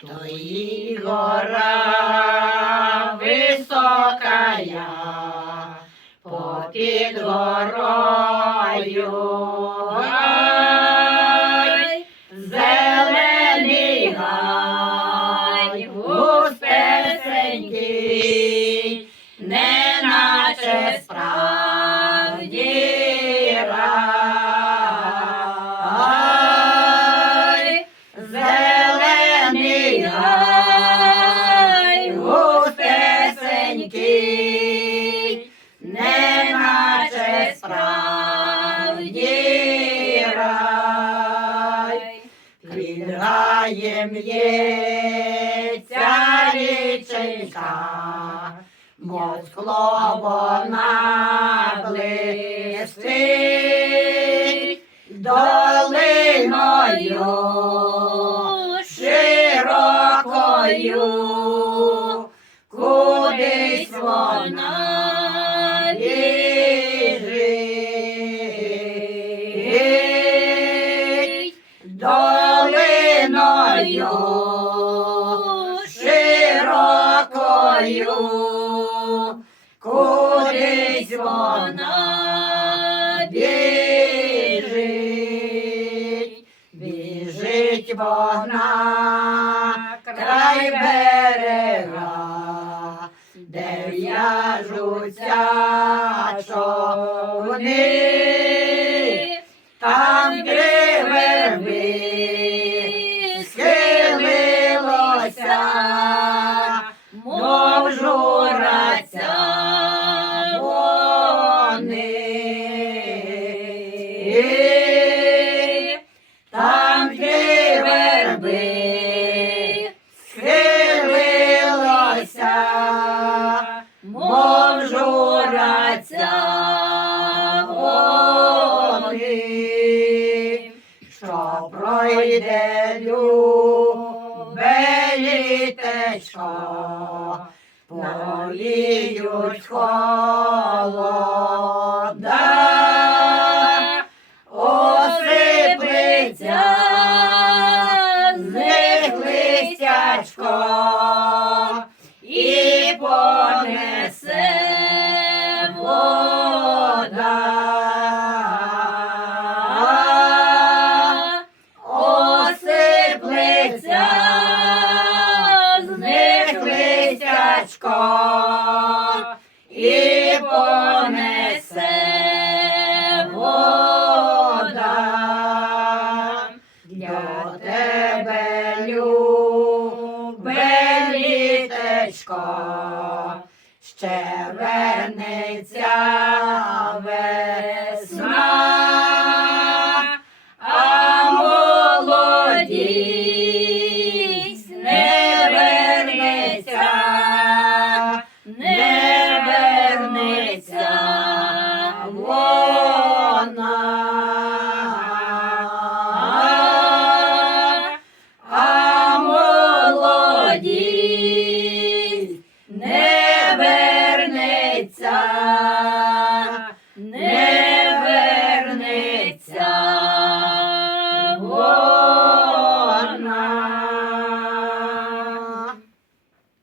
То і гора високая, попід горою. Гай, зелений гай, неначе справді раєм є ця річенька, мов скло вона блистить долиною широкою, кудись вона долиною широкою, кудись вона біжить, біжить вона край берега, де в'яжуться човни. Там три верби схилилося, мов жураться вони, що пройде любе літечко, поліють холода, листячко і понесе вода. І понесе вода. Для тебе, ще вернеться весна,